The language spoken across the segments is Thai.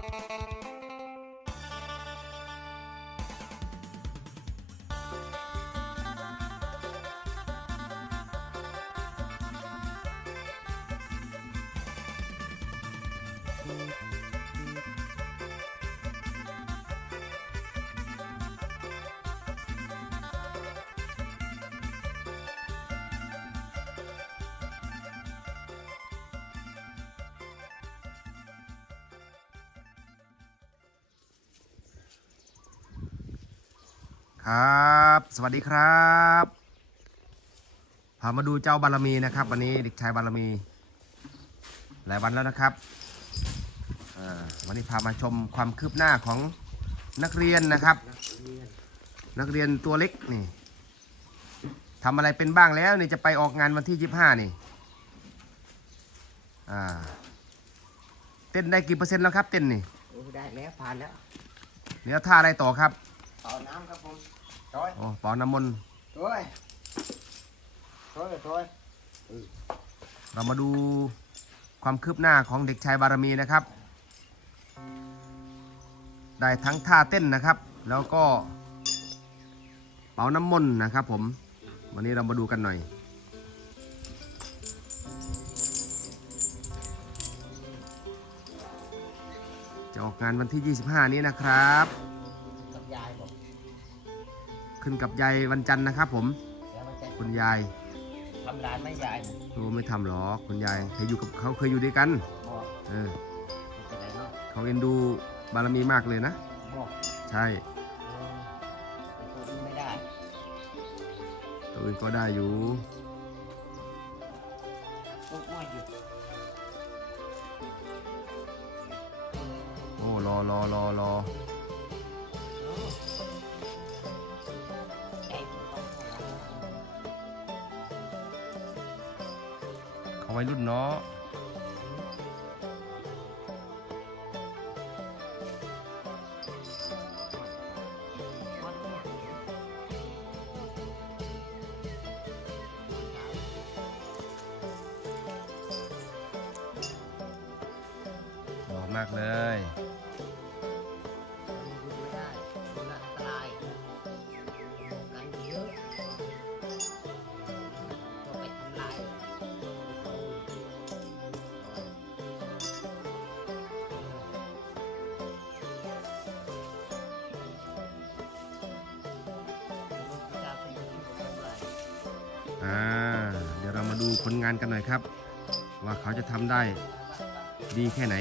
Thank mm -hmm. you. ครับ สวัสดีครับพามาดูเจ้าบารมีนะครับ วันนี้เด็กชายบารมี หลายวันแล้วนะครับอ่าวันนี้พามาชมความคืบหน้าของนักเรียนนะครับ นักเรียนตัวเล็กนี่ทำอะไรเป็นบ้างแล้วนี่จะไปออกงานวันที่ยี่ห้านี่อ่าเต้นได้กี่เปอร์เซ็นต์แล้วครับเต้นนี่โอ้ได้แล้วผ่านแล้วเหลือท่าอะไรต่อครับต่อน้ำครับผม ร้อยโอ้ปอน้ำมนต์ร้อยร้อยร้อยเรามาดูความคืบหน้าของเด็กชายบารมีนะครับ ได้ทั้งท่าเต้นนะครับ แล้วก็เป่าน้ำมนต์นะครับผม วันนี้เรามาดูกันหน่อย จะออกงานวันที่ 25 นี้นะครับกับยายบอก ขึ้นกับยายวันจันทร์นะครับผมแล้วมันจะคุณยายทำร้านไม่ยายนะโอ้ไม่ทำหรอกคุณยายเคยอยู่กับเขาเคยอยู่ด้วยกันบอกเออไม่เป็นไรเนาะเขาเอ็นดูบารมีมากเลยนะ บอกใช่เออแต่ตัวนี้ไม่ได้ตัวอื่นก็ได้อยู่ลูกน้อยอยู่โอ้รอรอรอรอ วัยรุ่นเนาะหล่อมากเลย อ่าเดี๋ยวเรามาดูผลงานกันหน่อยครับ ว่าเขาจะทำได้ดีแค่ไหน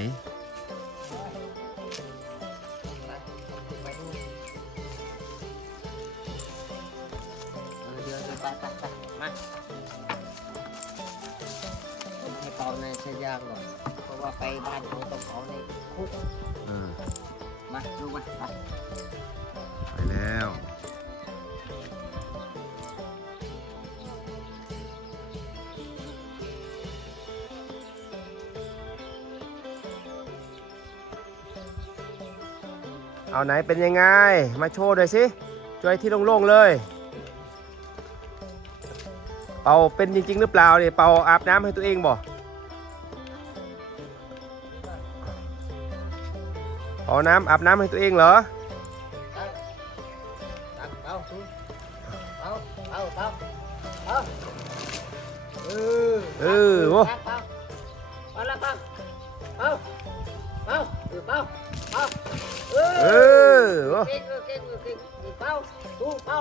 มาผมให้เป่าในชายางก่อน เพราะว่าไปบ้านเขาต้องเผาในคุกเออมาดูมาไปไปแล้ว เอาไหนเป็นยังไง มาโชว์หน่อยสิช่วยที่โล่งๆเลย เป่าเป็นจริง ๆ หรือเปล่าเนี่ยเป่าอาบน้ำให้ตัวเองบ่เป่าน้ำอาบน้ำให้ตัวเองเหรอตักเป่าสูเป่าเป่าเป่าเป่าเออเออโว้เป่าเป่าเป่าละเป่าเป่าเป่าเออเป่า เออว้เก่งเก่งเก่งเป่าดูเป่า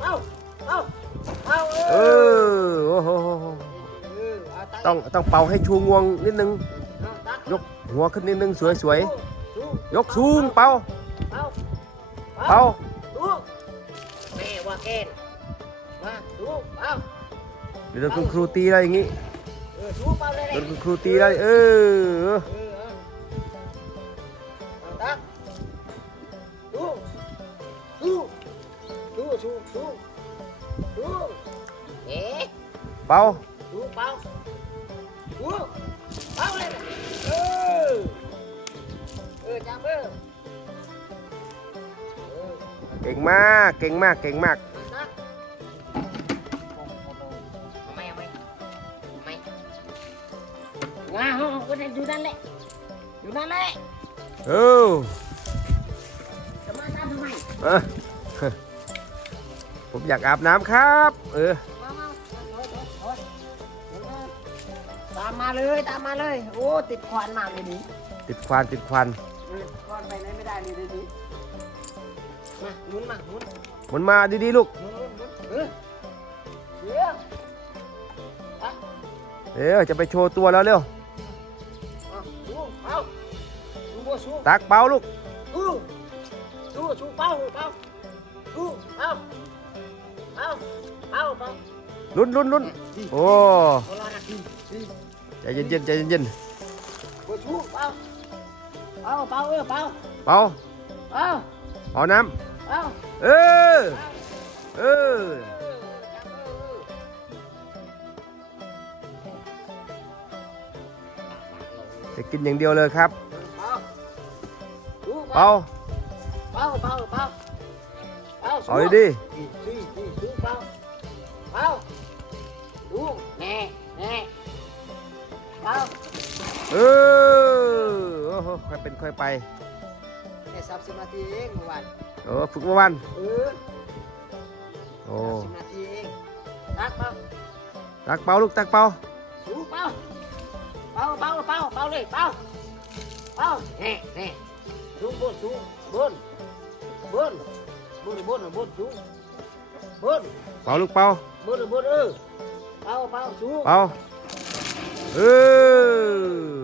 เป่าเป่าเป่าเออโอ้โหต้องต้องเป่าให้ชูงวงนิดนึง ยกหัวขึ้นนิดนึงสวยดูๆยกสูงเป่าเป่าแม่ว่าแกนมาดูเป่าเดี๋ยวคุณครูตีอะไรอย่างงี้เดูเป่าเลยโดนคุณครูตีอะไรเออ เป่าดูเป่าดูเป่าเลยนะเออเออจังเออเออเก่งมากเก่งมากเก่งมากตักโอ้โหเอาไหมเอาไหมเอาไหมว้าวก็ได้ดูนั่นแหละดูนั่นแหละเออจะมาตามทำไมเออผมอยากอาบน้ำครับ เออ มมาเลยตามมาเลย โอ้ติดควันมากเลยนี่ติดควันติดควันเออควันไปไหนไม่ได้เลยเดี๋ยวนี้มาหมุนมาหมุนหมุนมาดีๆลูกหมุนหมุนหมุนเออเดี๋ยวอะเออจะไปโชว์ตัวแล้วเร็วเอาดูเอาดูบ่สู้ตักเป้าลูกดูดูสู้เป้าเป้าดูเป้าเป้าเป้าเป้าลุ้นลุ้นลุ้นโอ้โบราณนะทีที ใจเย็นๆใจเย็นบ่สู้เป้าเป้าเป้าเออเป้าๆเป้าเป้าเอาน้เป้าำเออเออจะกินอย่างเดียวเลยครับ เป้าเป้าเป้าเป้าเป้าเอาดีดีดีดีดูเป้าเป้า เป้าๆเออโอ้โหค่อยเป็นค่อยไปแค่สามสิบนาทีเองเมื่อวานเออฝึกเมื่อวันเออโอ้สามสิบนาทีเองตักเป้าตักเป้าลูกตักเป้าดูเป้าเป้าเป้าเป้าเป้าเลยเป้าเป้าแน่แน่สูงบนสูงบนบนบนบนบนสูงบนเป้าลูกเป้าบนบนเออเป้าเป้าสูงเป้า เอ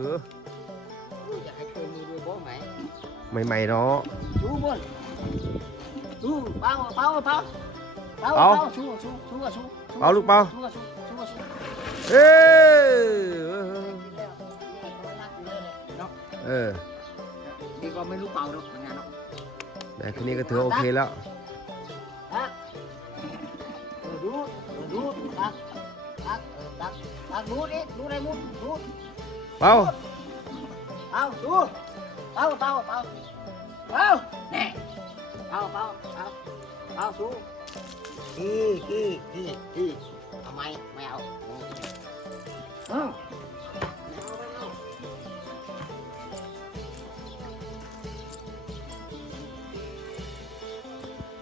ออยากให้เคยมีด้วยบ่ไหมใหม่ๆเนาะสูงบนสูงเป้าเป้าเป้าเป้าเป้าเป้าสูงสูงสูงสูงเป้าลูกเป้าสูงสูงสูงสูงเออเออดีก็ไม่รู้เป่าหรอกงานเนาะแต่ทีนี้ก็ถือว่าโอเคแล้ว ตักตักดูดิดูอะไรมุดดูเป้าเอาดูเป่าเป่าเป่าเป่าแน่เป่าเป่าเป่าเป่าสูกีกีกีกีเอาไหมไม่เอาเอาไม่เอาไม่เอา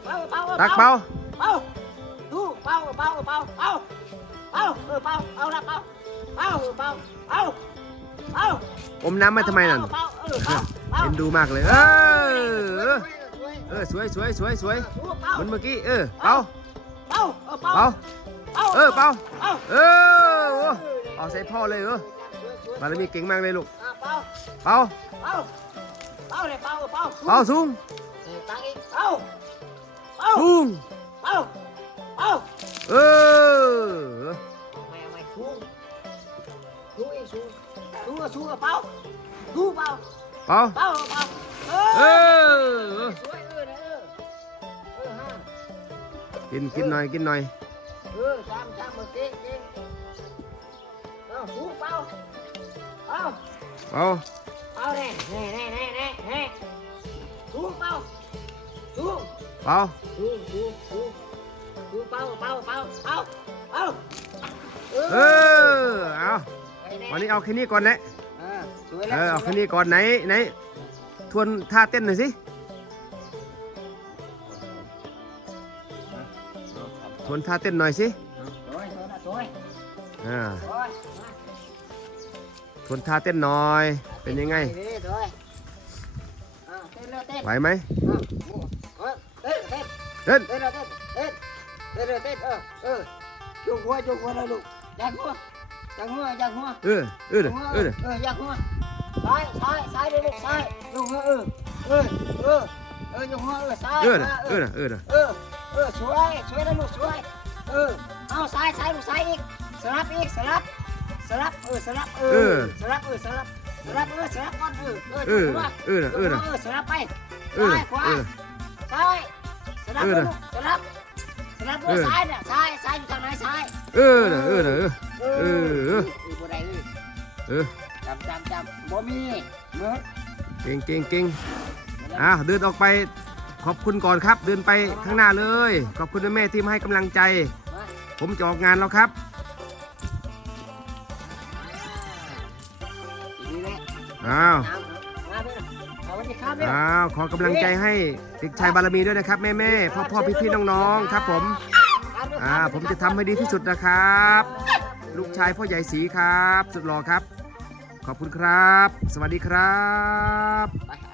เป่าเป่าตักเป้าเป่าดูเป่าเป่าเป่าเป่า เป่าเออเป่าเอาละเป่าเป่าเป่าเป่าเป่าอมน้ำไว้ทำไมนั่นเป่าเออเป่าเป่าเอ็นดูมากเลย เออ เออสวยสวยสวยสวยเหมือนเมื่อกี้ เออ เป้าเป่า เออ เป่าเป้าเป่าเออเป้าเป่าเออโอ้เอาใส่พ่อเลยเออบารมีเก่งมากเลยลูก เป่า เป้าเป่า เป่าเลยเป่า เป่า เป้าสูงตังอีกเป่าเป่า สูง เป่าเป่าเออไม่ไม่ชูชูอีกชูชูชูกับเป่าชูเป่าเป้า เป่าเป่าเอเอออสวยเออเออเออฮะกินกินหน่อยกินหน่อยเออจำจำเมื่อ กี้กินเอาชูเป่าเป่าเป้าเป่าแน่แน่แน่แน่แน่แน่ชูเป่าชูเป้าชูชูชูชูเป่าเป่าเป่าเป่าเป่าเออเอาวันนี้เอาแค่นี้ก่อนนะเออสวยเอแล้วอเอาแค่นี้ก่อนไหนไหนทวนท่าเต้นหน่อยสิทวนท่าเต้นหน่อยสิสวยสวยนะสวยอ่าสวยทวนท่าเต้นหน่อย เป็นยังไงสวยอ่าเต้นเร็วเต้นไหวไหมอ่าเต้นเต้นเต้นเต้นเร็วเต้นเต้นเต้น เร็วเต้นเออเออจุกหัวจุกหัวเลยลูกยักหัวยักหัวยักหัวเออเออหัวเออเออยักหัวซ้ายซ้ายซ้ายเลยลูกซ้ายจุกหัวเออเออเออเออจุกหัวเออซ้ายเออซ้ายเออเออเออเออสวยสวยนะลูกสวยเออเอาซ้ายซ้ายลูกซ้ายอีกสลับอีกสลับสลับเออสลับเออสลับเออสลับสลับเออสลับก่อนเออเออเออเออเออเออสลับไปเออซ้ายขวาเออซ้ายสลับเออลูกสลับ สลับเออซ้ายเนี่ยซ้ายซ้ายอยู่ทางไหนซ้ายเออเออ เออเอเออเออบ่ได้เออเออจำจำจำบ่มีเมื่อเก่งเก่งเก่งอะเดินออกไปขอบคุณก่อนครับ เดินไปข้างหน้าเลย ขอบคุณแม่ที่มาให้กำลังใจมาผมจะออกงานแล้วครับดีเลยอ้าว น้ำ สวัสดีครับอ้าวขอกำลังใจให้เด็กชายบารมีด้วยนะครับ แม่แม่พ่อพ่อพี่พี่ๆน้องๆครับผมอ่าครับผมจะทำให้ดีที่สุดนะครับ ลูกชายพ่อใหญ่สีครับ สุดหล่อครับ ขอบคุณครับ สวัสดีครับไป